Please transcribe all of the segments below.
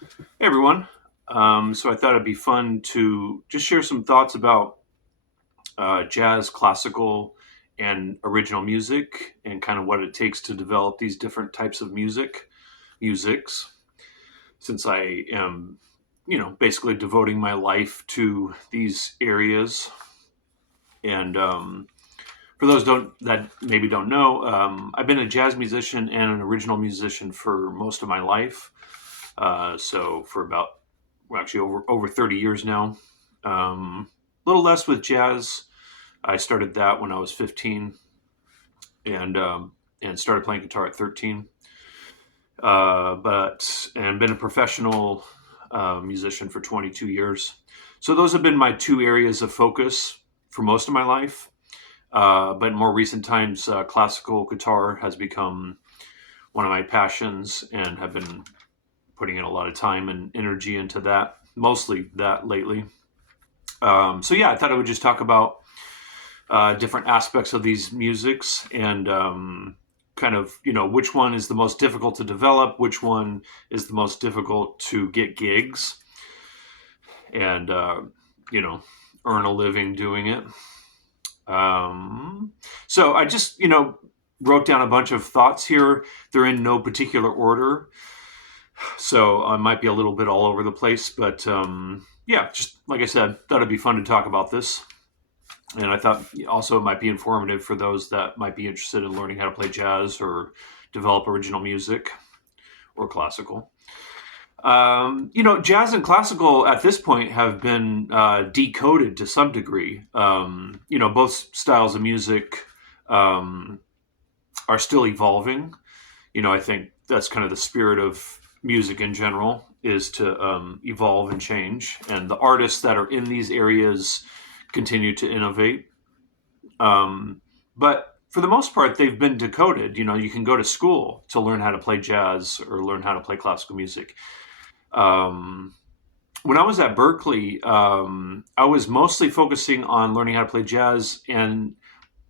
Hey everyone. So I thought it'd be fun to just share some thoughts about jazz, classical, and original music, and kind of what it takes to develop these different types of musics. Since I am, basically devoting my life to these areas, and for those don't that maybe don't know, I've been a jazz musician and an original musician for most of my life. So for about actually over 30 years now. A little less with jazz. I started that when I was 15 and started playing guitar at 13. But been a professional musician for 22 years. So those have been my two areas of focus for most of my life. But in more recent times, classical guitar has become one of my passions, and have been putting in a lot of time and energy into that. Mostly that lately. So yeah, I thought I would just talk about different aspects of these musics, and kind of which one is the most difficult to develop, which one is the most difficult to get gigs, and you know earn a living doing it. So I just wrote down a bunch of thoughts here. They're in no particular order, so I might be a little bit all over the place, but yeah, just like I said, thought it'd be fun to talk about this. And I thought also it might be informative for those that might be interested in learning how to play jazz or develop original music or classical. Jazz and classical at this point have been decoded to some degree. Both styles of music um, are still evolving. I think that's kind of the spirit of music in general, is to evolve and change. And the artists that are in these areas continue to innovate. But for the most part, they've been decoded. You can go to school to learn how to play jazz or learn how to play classical music. Um, when I was at Berkeley, I was mostly focusing on learning how to play jazz, and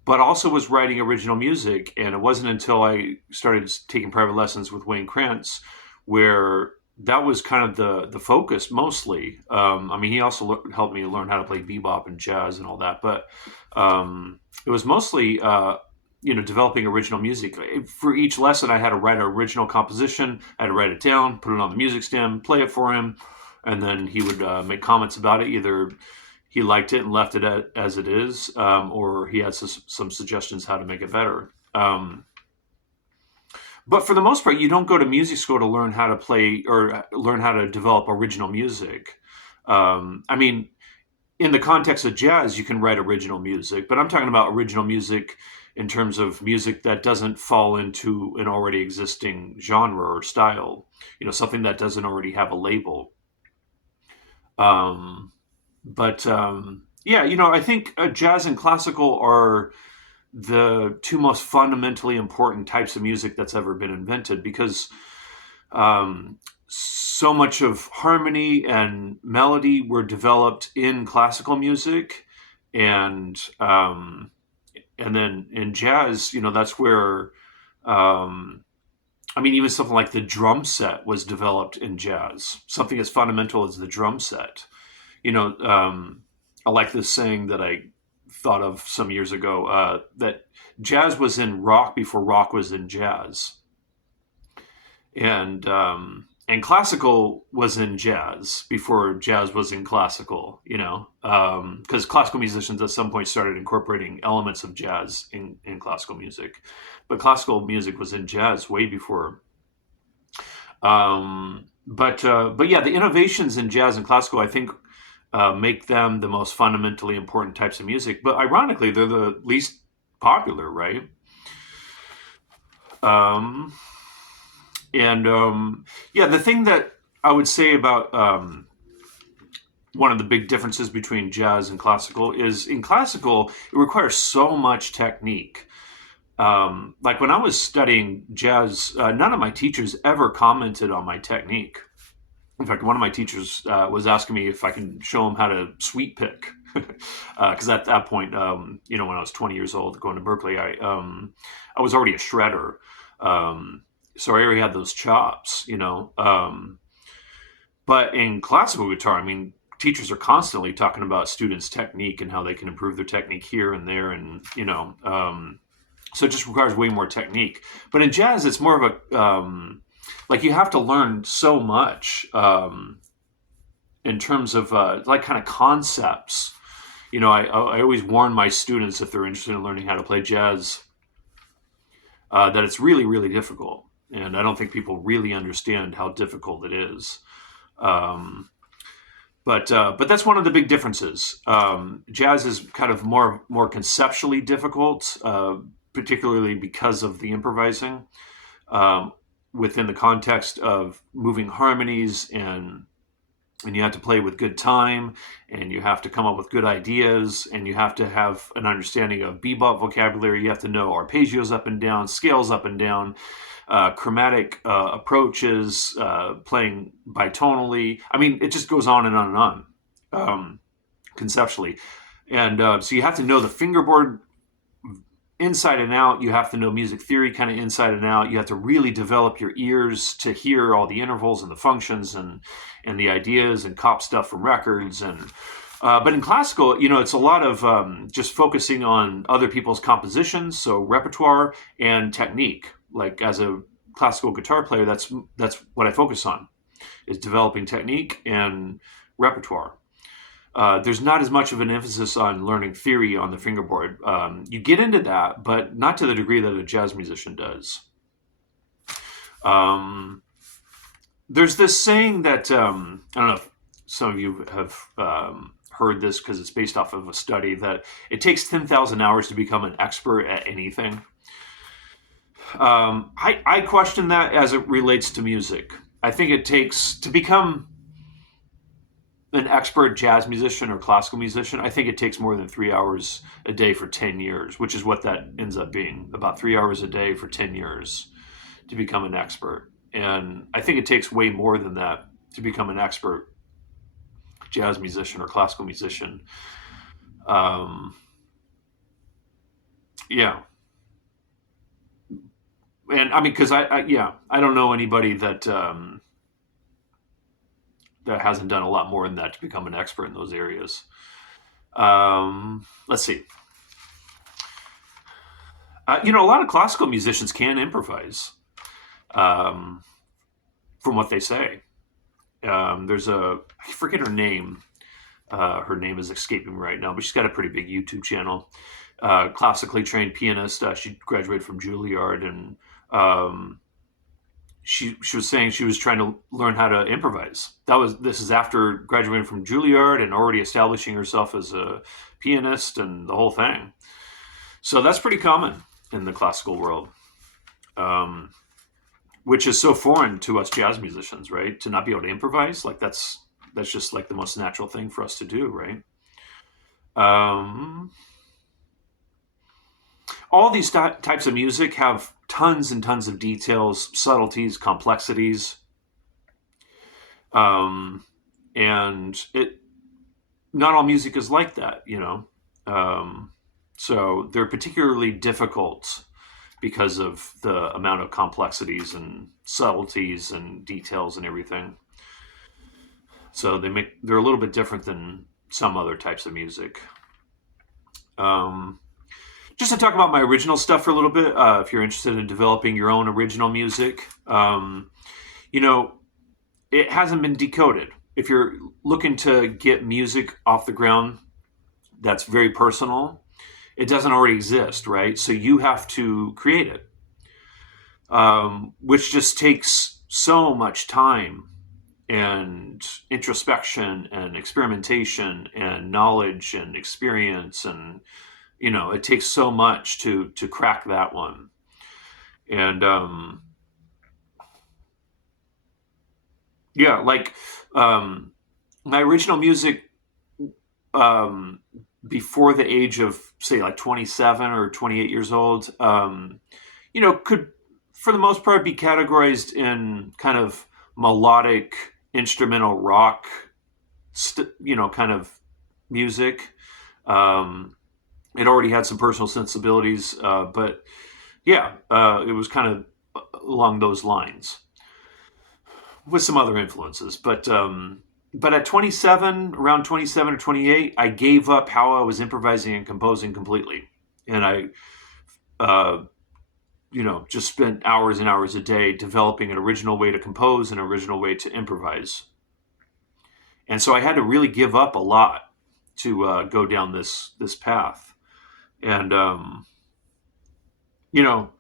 but also was writing original music. And it wasn't until I started taking private lessons with Wayne Krantz where that was kind of the focus mostly. I mean, he also helped me learn how to play bebop and jazz and all that, but it was mostly developing original music. For each lesson, I had to write an original composition. I had to write it down, put it on the music stem, play it for him, and then he would make comments about it. Either he liked it and left it as it is, or he had some suggestions how to make it better. But for the most part, you don't go to music school to learn how to play or learn how to develop original music. I mean, in the context of jazz, you can write original music, but I'm talking about original music in terms of music that doesn't fall into an already existing genre or style. Something that doesn't already have a label. Um, but yeah, I think jazz and classical are the two most fundamentally important types of music that's ever been invented, because um, so much of harmony and melody were developed in classical music, and and then in jazz, that's where I mean, even something like the drum set was developed in jazz. Something as fundamental as the drum set. You know, um, I like this saying that I thought of some years ago, that jazz was in rock before rock was in jazz, and classical was in jazz before jazz was in classical. Because classical musicians at some point started incorporating elements of jazz in classical music, but classical music was in jazz way before. But yeah, the innovations in jazz and classical, I think, make them the most fundamentally important types of music. But ironically, they're the least popular, right? Um, and yeah, the thing that I would say about one of the big differences between jazz and classical is, in classical, it requires so much technique. Like when I was studying jazz, none of my teachers ever commented on my technique. In fact, one of my teachers was asking me if I can show him how to sweep pick, because at that point, when I was 20 years old going to Berkeley, I was already a shredder, um, so I already had those chops. But in classical guitar, I mean, teachers are constantly talking about students' technique and how they can improve their technique here and there, and so it just requires way more technique. But in jazz, it's more of a like you have to learn so much in terms of like kind of concepts. I always warn my students if they're interested in learning how to play jazz that it's really, really difficult. And I don't think people really understand how difficult it is. Um, but that's one of the big differences. Jazz is kind of more conceptually difficult, particularly because of the improvising um, within the context of moving harmonies, and you have to play with good time, and you have to come up with good ideas, and you have to have an understanding of bebop vocabulary. You have to know arpeggios up and down, scales up and down, chromatic approaches, playing bitonally. I mean, it just goes on and on and on conceptually. And so you have to know the fingerboard inside and out. You have to know music theory kind of inside and out. You have to really develop your ears to hear all the intervals and the functions and the ideas and cop stuff from records. And but in classical, it's a lot of just focusing on other people's compositions, so repertoire and technique. Like as a classical guitar player, that's what I focus on, is developing technique and repertoire. There's not as much of an emphasis on learning theory on the fingerboard. You get into that, but not to the degree that a jazz musician does. There's this saying that I don't know if some of you have heard this because it's based off of a study, that it takes 10,000 hours to become an expert at anything. I question that as it relates to music. I think it takes to become an expert jazz musician or classical musician. I think it takes more than 3 hours a day for 10 years, which is what that ends up being, about 3 hours a day for 10 years to become an expert. And I think it takes way more than that to become an expert jazz musician or classical musician. Um, yeah. And I mean, because I don't know anybody that hasn't done a lot more than that to become an expert in those areas. Let's see. A lot of classical musicians can improvise, um, from what they say. I forget her name. Her name is escaping me right now, but she's got a pretty big YouTube channel. Classically trained pianist. She graduated from Juilliard, and she was saying she was trying to learn how to improvise. This is after graduating from Juilliard and already establishing herself as a pianist and the whole thing. So that's pretty common in the classical world, which is so foreign to us jazz musicians, right? To not be able to improvise, like that's just like the most natural thing for us to do, right? Um, all these types of music have tons and tons of details, subtleties, complexities, um, and it not all music is like that. Um, so they're particularly difficult because of the amount of complexities and subtleties and details and everything. So they're a little bit different than some other types of music. Um, just to talk about my original stuff for a little bit, if you're interested in developing your own original music, you know, it hasn't been decoded. If you're looking to get music off the ground that's very personal, it doesn't already exist, right? So you have to create it, which just takes so much time and introspection and experimentation and knowledge and experience, and it takes so much to crack that one. And yeah, like um, my original music, um, before the age of say like 27 or 28 years old, could for the most part be categorized in kind of melodic instrumental rock, kind of music. Um, it already had some personal sensibilities, but yeah, it was kind of along those lines. with some other influences. But at 27, around 27 or 28, I gave up how I was improvising and composing completely, and I uh, just spent hours and hours a day developing an original way to compose, an original way to improvise. And so I had to really give up a lot to go down this path. And you know,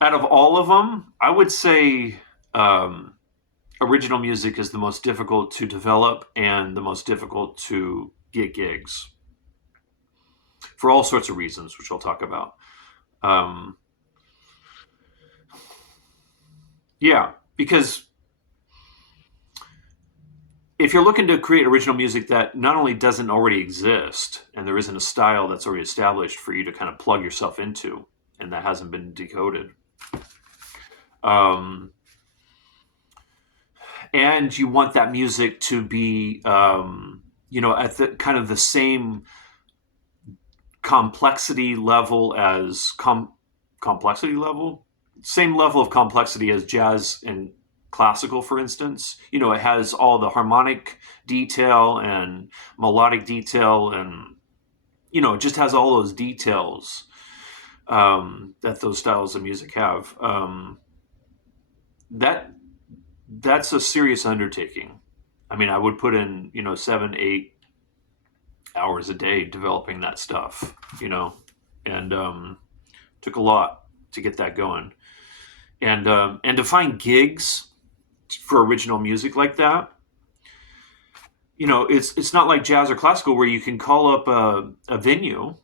out of all of them, I would say um, original music is the most difficult to develop and the most difficult to get gigs for all sorts of reasons, which I'll talk about. Um, yeah, because if you're looking to create original music that not only doesn't already exist and there isn't a style that's already established for you to kind of plug yourself into and that hasn't been decoded, um, and you want that music to be at the kind of the same complexity level as complexity level same level of complexity as jazz and classical, for instance. It has all the harmonic detail and melodic detail, and it just has all those details that those styles of music have. That that's a serious undertaking. I mean, I would put in 7, 8 hours a day developing that stuff, and took a lot to get that going. And to find gigs for original music like that, it's not like jazz or classical where you can call up a venue,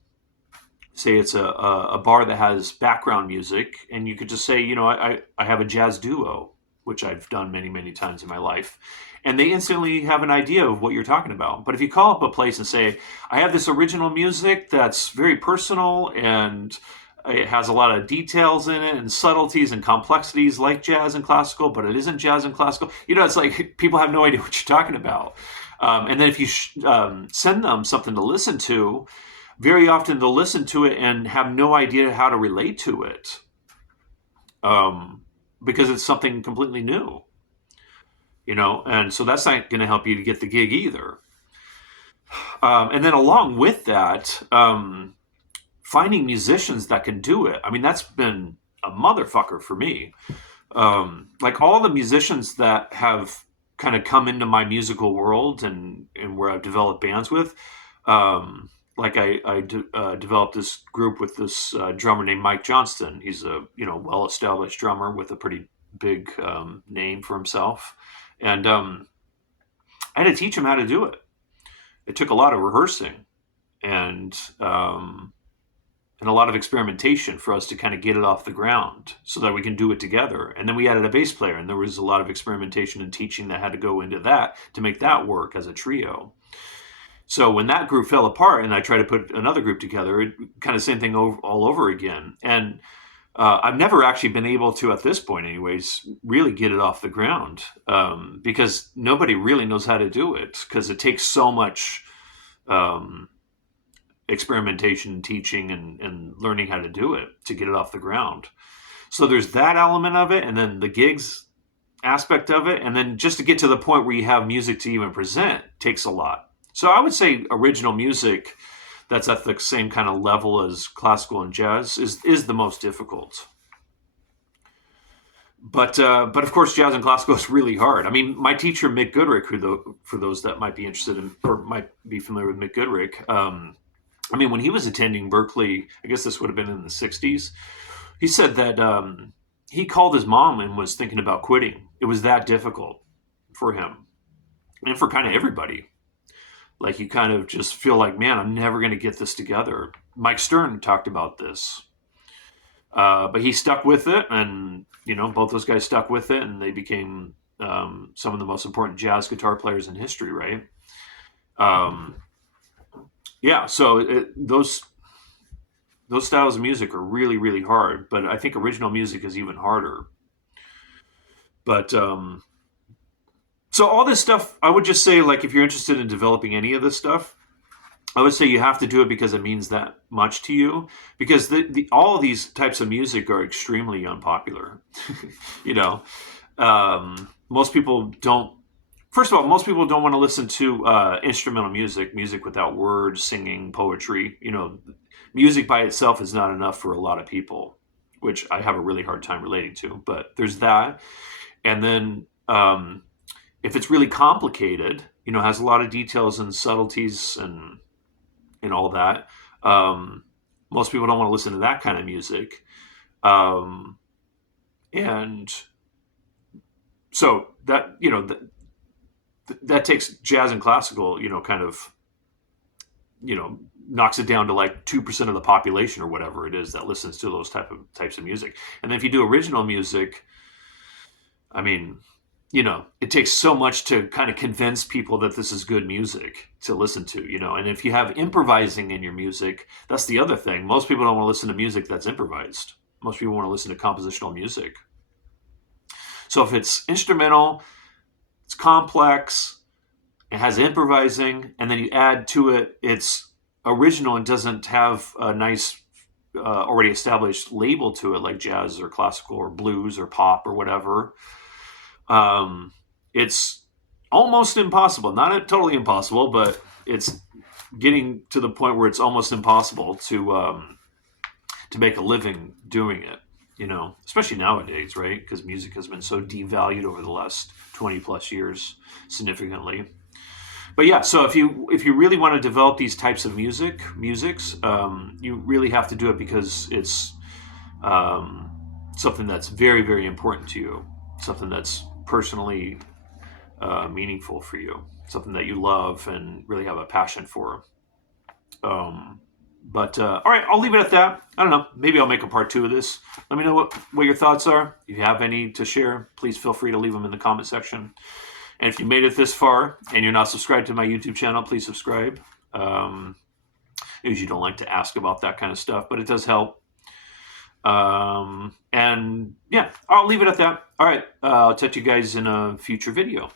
say it's a bar that has background music, and you could just say, I have a jazz duo, which I've done many, many times in my life. And they instantly have an idea of what you're talking about. But if you call up a place and say, I have this original music that's very personal and it has a lot of details in it and subtleties and complexities like jazz and classical, but it isn't jazz and classical, it's like people have no idea what you're talking about. And then if you send them something to listen to, very often they'll listen to it and have no idea how to relate to it, because it's something completely new, and so that's not going to help you to get the gig either. And then along with that, finding musicians that can do it. I mean, that's been a motherfucker for me. Like all the musicians that have kind of come into my musical world and where I've developed bands with, like I developed this group with this drummer named Mike Johnston. He's a well-established drummer with a pretty big name for himself, and I had to teach him how to do it. It took a lot of rehearsing and and a lot of experimentation for us to kind of get it off the ground so that we can do it together. And then we added a bass player, and there was a lot of experimentation and teaching that had to go into that to make that work as a trio. So when that group fell apart and I tried to put another group together, it kind of same thing all over again. And I've never actually been able to, at this point anyways, really get it off the ground, because nobody really knows how to do it because it takes so much experimentation, teaching, and learning how to do it to get it off the ground. So there's that element of it, and then the gigs aspect of it, and then just to get to the point where you have music to even present takes a lot. So I would say original music that's at the same kind of level as classical and jazz is the most difficult. But of course, jazz and classical is really hard. I mean, my teacher Mick Goodrick, for those that might be interested in or might be familiar with Mick Goodrick, I mean, when he was attending Berkeley, I guess this would have been in the '60s. He said that he called his mom and was thinking about quitting. It was that difficult for him and for kind of everybody. Like you kind of just feel like, man, I'm never going to get this together. Mike Stern talked about this, but he stuck with it, and both those guys stuck with it, and they became some of the most important jazz guitar players in history, right? Yeah, so those styles of music are really, really hard, but I think original music is even harder. But so all this stuff, I would just say, like, if you're interested in developing any of this stuff, I would say you have to do it because it means that much to you. Because all of these types of music are extremely unpopular. you know, most people don't. First of all, most people don't want to listen to instrumental music without words, singing, poetry. Music by itself is not enough for a lot of people, which I have a really hard time relating to. But there's that, and then if it's really complicated, has a lot of details and subtleties and all that. Um, Most people don't want to listen to that kind of music, um, and so that that takes jazz and classical, kind of, knocks it down to like 2% of the population or whatever it is that listens to those types of music. And then if you do original music, I mean, it takes so much to kind of convince people that this is good music to listen to, And if you have improvising in your music, that's the other thing. Most people don't want to listen to music that's improvised. Most people want to listen to compositional music. So if it's instrumental, it's complex, it has improvising, and then you add to it, it's original and doesn't have a nice, already established label to it, like jazz or classical or blues or pop or whatever. It's almost impossible. Not totally impossible, but it's getting to the point where it's almost impossible to make a living doing it. Especially nowadays, right? Because music has been so devalued over the last 20 plus years significantly. But yeah, so if you really want to develop these types of musics, you really have to do it because it's something that's very, very important to you, something that's personally meaningful for you, something that you love and really have a passion for. But all right, I'll leave it at that. I don't know. Maybe I'll make a part 2 of this. Let me know what your thoughts are. If you have any to share, please feel free to leave them in the comment section. And if you made it this far and you're not subscribed to my YouTube channel, please subscribe. I usually don't like to ask about that kind of stuff, but it does help. And yeah, I'll leave it at that. All right, I'll touch you guys in a future video.